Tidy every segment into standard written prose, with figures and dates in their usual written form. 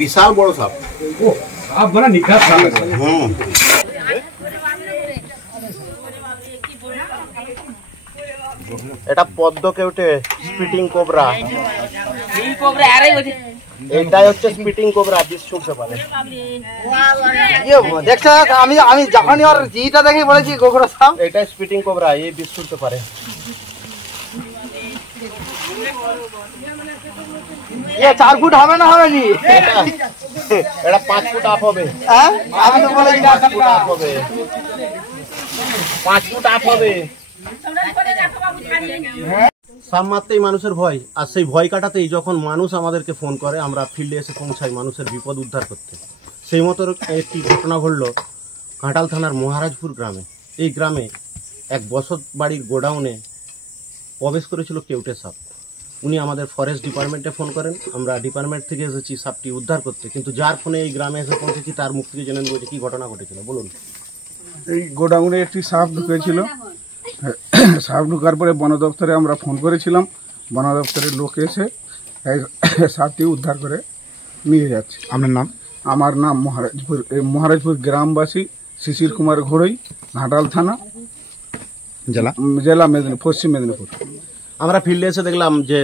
বিশাল বড় সাপ। সাপ বড় নিখাত সাপ। এটা পদ্ম কেউটে স্পিটিং কোবরা। এই কোবরা আরে ওঠে। এটাই হচ্ছে স্পিটিং কোবরা, বিষ ছুটতে পারে। দেখছো আমি যখনই ওর জিটা দেখে বলেছি গোগরা সাপ, এটা স্পিটিং কোবরা, এই বিষ ছুটতে পারে। এ 4 ফুট হবে না হবে নি? এটা 5 ফুট আপ হবে। হ্যাঁ আমি তো বলেছি 5 ফুট আপ হবে। 5 ফুট আপ হবে। সাপ মারতেই মানুষের ভয়, আর সেই ভয় কাটাতেই যখন মানুষ আমাদেরকে ফোন করে আমরা ফিল্ডে এসে পৌঁছাই মানুষের বিপদ উদ্ধার করতে। সেই মতো একটি ঘটনা ঘটল ঘাটাল থানার মহারাজপুর গ্রামে। এই গ্রামে এক বসত বাড়ির গোডাউনে প্রবেশ করেছিল কেউটে সাপ। উনি আমাদের ফরেস্ট ডিপার্টমেন্টে ফোন করেন, আমরা ডিপার্টমেন্ট থেকে এসেছি সাপটি উদ্ধার করতে, কিন্তু যার ফোনে এই গ্রামে এসে পৌঁছেছি তার মুখ থেকে জেনে নেব যে কি ঘটনা ঘটেছিল। বলুন। এই গোডাউনে একটি সাপ ঢুকেছিল। সাপ ঢুকার পরে বন দপ্তরে আমরা ফোন করেছিলাম, বন দপ্তরের লোক এসে সাপটি উদ্ধার করে নিয়ে যাচ্ছে। আপনার নাম? আমার নাম মহারাজপুর গ্রামবাসী শিশির কুমার ঘোড়ই, ঘাটাল থানা, জেলা মেদিনীপুর, পশ্চিম মেদিনীপুর। আমরা ফিল্ডে এসে দেখলাম যে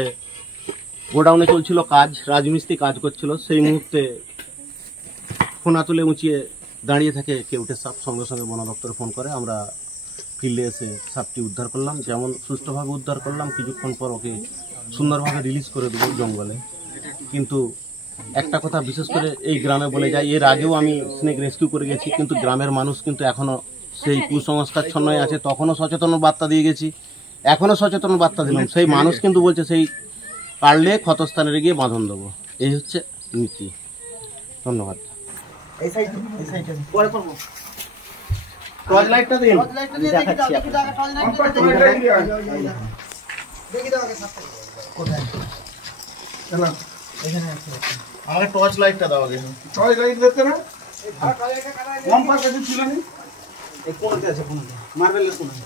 গোডাউনে চলছিল কাজ, রাজমিস্ত্রি কাজ করছিল। সেই মুহূর্তে ফোনা তুলে উঁচিয়ে দাঁড়িয়ে থাকে কেউটে সাপ। সঙ্গে সঙ্গে বন দপ্তরে ফোন করে আমরা ফিল্ডে এসে সাপটি উদ্ধার করলাম। যেমন সুষ্ঠুভাবে উদ্ধার করলাম, কিছুক্ষণ পর ওকে সুন্দরভাবে রিলিজ করে দেবো জঙ্গলে। কিন্তু একটা কথা বিশেষ করে এই গ্রামে বলে যাই, এর আগেও আমি স্নেক রেস্কিউ করে গেছি, কিন্তু গ্রামের মানুষ কিন্তু এখনও সেই কুসংস্কারচ্ছন্নই আছে। তখনও সচেতন বার্তা দিয়ে গেছি, এখনও সচেতন বার্তা দিলাম। সেই মানুষ কিন্তু বলছে সেই পারলে ক্ষতস্থানে গিয়ে বাঁধন দেবো। এই হচ্ছে নীতি। ধন্যবাদ। টর্চ লাইটটা দিন, দেখাচ্ছি আমাকে টর্চ লাইটটা দাও আগে। টর্চ লাইট দেখতে না কম্পাস কাছে ছিল না? এই কোনতে আছে? কোনতে? মার্বেলের কোনতে?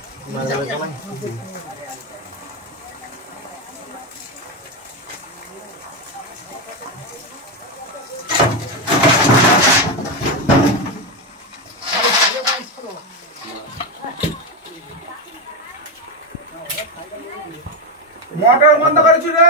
মোটর বন্ধ করেছি রে।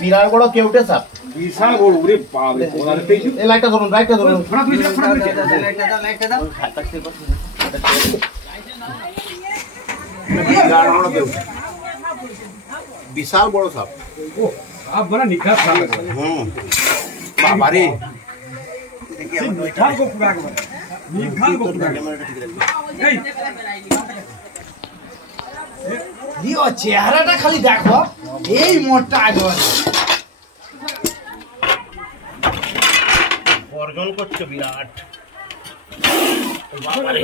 বিরাট বড় কেউটে সাপ, বিশাল বড়। ওরে বাপ রে, কোলারে পেয়েছি। এই লাইটটা ধরুন, লাইটটা ধরুন। ফোনা তুইছে, ফোনা তুইছে। বিশাল বড় সাপ। ও সাপ বড় নিখাত সাপ। বাবারে নিখাত গো পুরা একবার। নিখাত গো পুরা। এই দিও চেহারাটা খালি দেখো, এই মোটটা আগে গর্জন করছে বিরাট। বাবারে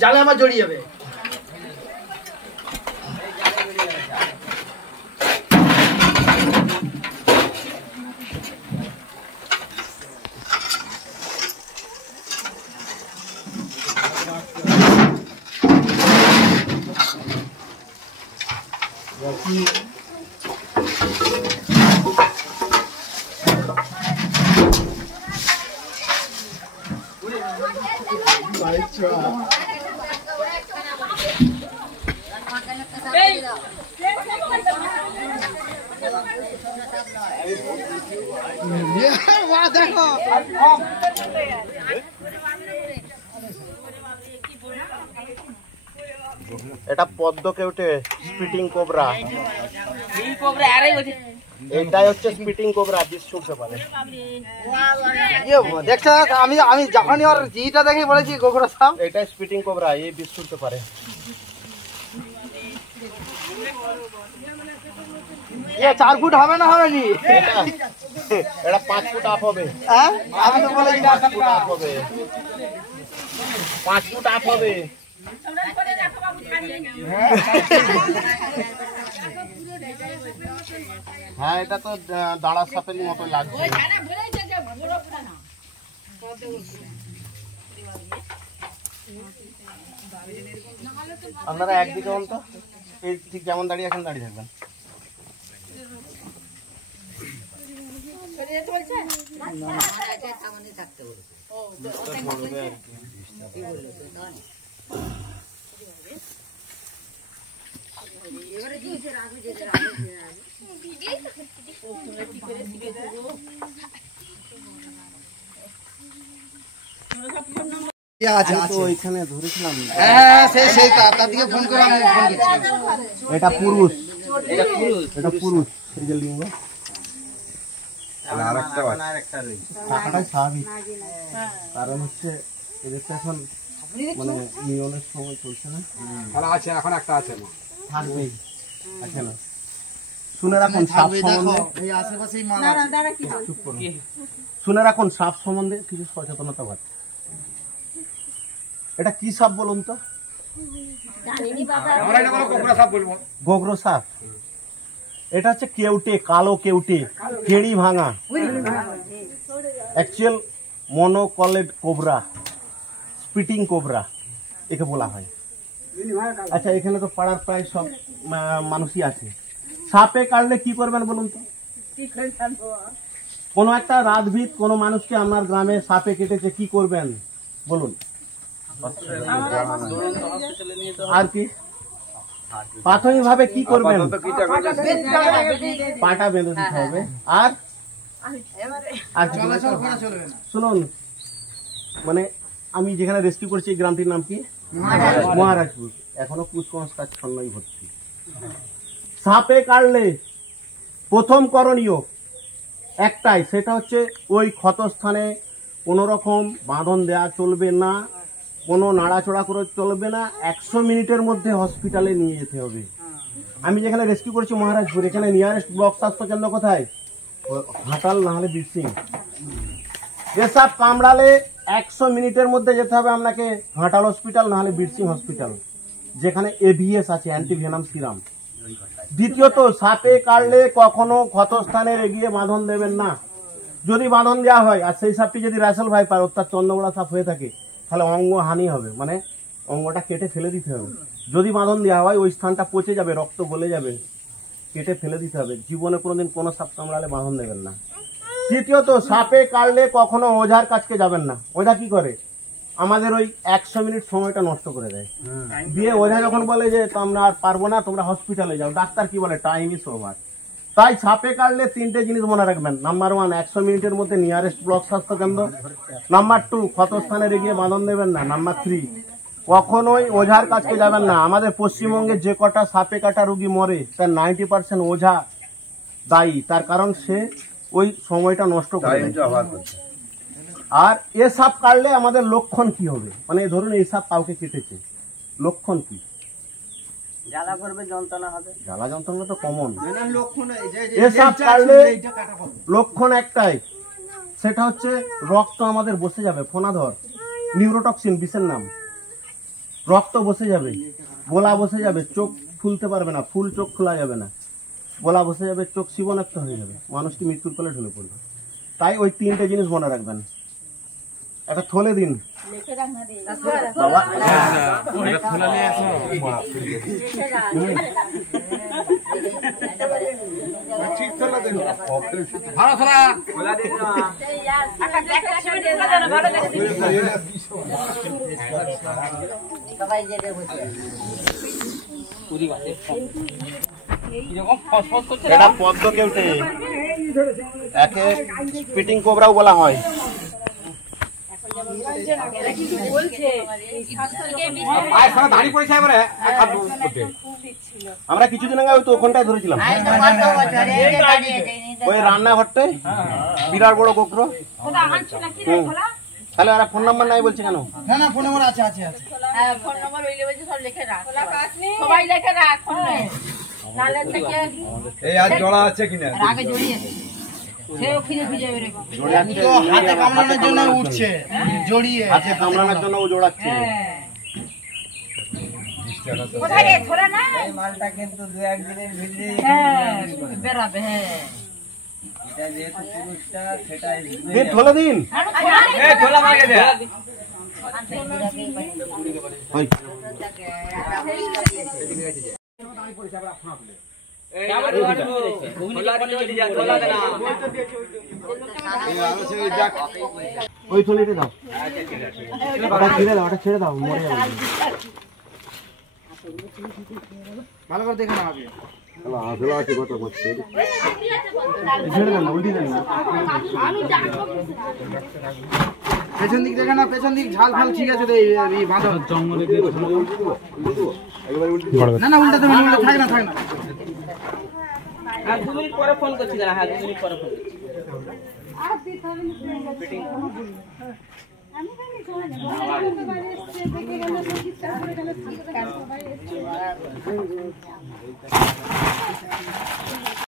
জালে আমার জড়িয়ে যাবে। দেখো এটা পদ্ম কেউটে স্পিটিং কোবরা। এই কোবরা আরে ওঠে। এটাই হচ্ছে স্পিটিং কোবরা, বিষ ছুটতে পারে। দেখছো আমি যখনই ওর জিটা দেখে বলেছি গোগরা সাপ, এটাই স্পিটিং কোবরা, এই বিষ ছুটতে পারে। এ 4 ফুট হবে না হবে নি? এটা 5 ফুট আপ হবে। হ্যাঁ আমি তো বলে 5 ফুট আপ হবে। 5 ফুট আপ হবে। হ্যাঁ এটা তো দাঁড়া সাপেরই মতো লাগছে। আপনারা একদিকে হন তো, এই ঠিক যেমন দাঁড়িয়ে এখন দাঁড়িয়ে থাকবেন। আছে তো ওইখানে ধরেছিলাম। হ্যাঁ সেই তার দিকে ফোন করে আমি ফোন করছি। এটা পুরুষ, এটা পুরুষ। এই যে লিঙ্গ থাকাটাই স্বাভাবিক, কারণ হচ্ছে এদের তো এখন মানে নিয়মের সময় চলছে না। আছে এখন একটা আছে থাকবেই, আছে না। শুনে রাখুন সাপ সম্বন্ধে, এই আশেপাশেই মাল চুপ করুন। শুনে রাখুন সাপ সম্বন্ধে কিছু সচেতনতা বাড়ছে। এটা কি সাপ বলুন তো? আমরা এটা বলো কোকড়া সাপ বলবো। গোগ্র সাপ। এটা হচ্ছে কেউটে, কালো কেউটে, কেড়ি ভাঙা, অ্যাকচুয়াল মনোকলেড কোবরা, স্পিটিং কোবরা একে বলা হয়। আচ্ছা এখানে তো পাড়ার প্রায় সব মানুষই আছে। সাপে কাটলে কি করবেন বলুন তো? কোনো একটা রাতভিত কোনো মানুষকে আপনার গ্রামে সাপে কেটেছে, কি করবেন বলুন? আর কি প্রাথমিক ভাবে কি করবেন? পাটা বেঁধে দিতে হবে। আর শুনুন, মানে আমি যেখানে রেস্কিউ করছি এই গ্রামটির নাম কি? মহারাজপুর। এখনো কুসংস্কার ছন্নই ভর্তি। সাপে কাটলে প্রথম করণীয় একটাই, সেটা হচ্ছে ওই ক্ষতস্থানে কোনো রকম বাঁধন দেয়া চলবে না, কোনো নাড়াচড়া করে চলবে না। 100 মিনিটের মধ্যে হসপিটালে নিয়ে যেতে হবে। আমি যেখানে রেস্কিউ করেছি মহারাজপুর, এখানে নিয়ারেস্ট ব্লক স্বাস্থ্য কেন্দ্র কোথায়? ঘাটাল না হলে বীরসিং। এসব কামড়ালে 100 মিনিটের মধ্যে যেতে হবে আপনাকে ঘাটাল হসপিটাল না হলে বীরসিং হসপিটাল, যেখানে এভিএস আছে, অ্যান্টিভেনাম সিরাম। দ্বিতীয়ত, সাপে কাটলে কখনো ক্ষতস্থানের এগিয়ে বাঁধন দেবেন না। যদি বাঁধন দেওয়া হয় আর সেই সাপটি যদি রাসেল ভাইপার অর্থাৎ চন্দ্রগোড়া সাপ হয়ে থাকে, তাহলে অঙ্গ হানি হবে, মানে অঙ্গটা কেটে ফেলে দিতে হবে। যদি বাঁধন দেওয়া হয় ওই স্থানটা পচে যাবে, রক্ত গলে যাবে, কেটে ফেলে দিতে হবে। জীবনে কোনোদিন কোনো সাপ কামড়ালে বাঁধন দেবেন না। তৃতীয়ত, সাপে কাটলে কখনো ওঝার কাছকে যাবেন না। ওঝা কি করে? আমাদের ওই 100 মিনিট সময়টা নষ্ট করে দেয়। দিয়ে ওঝা যখন বলে যে তোমরা আর পারবো না, তোমরা হসপিটালে যাও, ডাক্তার কি বলে? Time is over. তাই সাপে কাটলে 3টে জিনিস মনে রাখবেন। নাম্বার 1, 100 মিনিটের মধ্যে নিয়ারেস্ট ব্লক স্বাস্থ্য কেন্দ্র। নাম্বার 2, ক্ষতস্থানের এগিয়ে বাঁধন দেবেন না। নাম্বার 3, কখনোই ওঝার কাছকে যাবেন না। আমাদের পশ্চিমবঙ্গে যে কটা সাপে কাটা রোগী মরে তার 90% ওঝা দায়ী। তার কারণ সে ওই সময়টা নষ্ট করে। আর এ সাপ কাটলে আমাদের লক্ষণ কি হবে? মানে ধরুন এই সাপ কাউকে কেটেছে, লক্ষণ কি? জ্বালা করবে, যন্ত্রণা হবে। জ্বালা যন্ত্রণা তো কমন। এ সাপ কাটলে লক্ষণ একটাই, সেটা হচ্ছে রক্ত আমাদের বসে যাবে। ফোনাধর, নিউরোটক্সিন বিষের নাম। রক্ত বসে যাবে, গোলা বসে যাবে, চোখ খুলতে পারবে না, ফুল চোখ খোলা যাবে না, গোলা বসে যাবে, চোখ শিবনাক্ত হয়ে যাবে, মানুষটি মৃত্যুর কোলে ঢলে পড়বে। তাই ওই 3টে জিনিস মনে রাখবেন। একটা থলে দিন বাবা। এটা পদ্ম কেউটে, একে স্পিটিং কোবরাও বলা হয়। আমরা কিছুদিন আগে তো ওখানটায় ধরেছিলাম, ওই রান্নাঘরটায় বিরাট বড় গোগ্র। তাহলে ওরা ফোন নাম্বার নাই বলছে কেন? না না ফোন নাম্বার আছে আছে আছে। ফোন নাম্বার ওইলে বলছে সব লিখে রাখ, সবাই লিখে রাখ। এই আজ জড়া আছে কিনা আগে জড়িয়েছে সেও খুঁজে খুঁজে বের তো হাতে কামড়ানোর জন্য উঠছে জড়িয়ে হাতে কামড়ানোর জন্য ও জোড়াচ্ছে। কোথায় রে ছোড়া না এই মালটা কিন্তু দু একদিনের ভিতরে বেরাবে হ্যাঁ এটা যেহেতু পুরুষটা সেটা দিন ঠোলা দিন। এই ঠোলা মাগে দে ওই ওই থলিটা দাও, ওটা ছেড়ে দাও মরে যাবে। ভালো করে দেখে নাও আগে ছেড়ে দেন না, উল্টি দেন না। পেছন দিক দেখে না, পেছন দিক ঝাল ফাল ঠিক আছে রে এই বাঁধো জঙ্গলে না না উল্টাতে মানে উল্টা থাক না আর 2 মিনিট পরে ফোন করছি না। হ্যাঁ 2 মিনিট পরে ফোন করছি।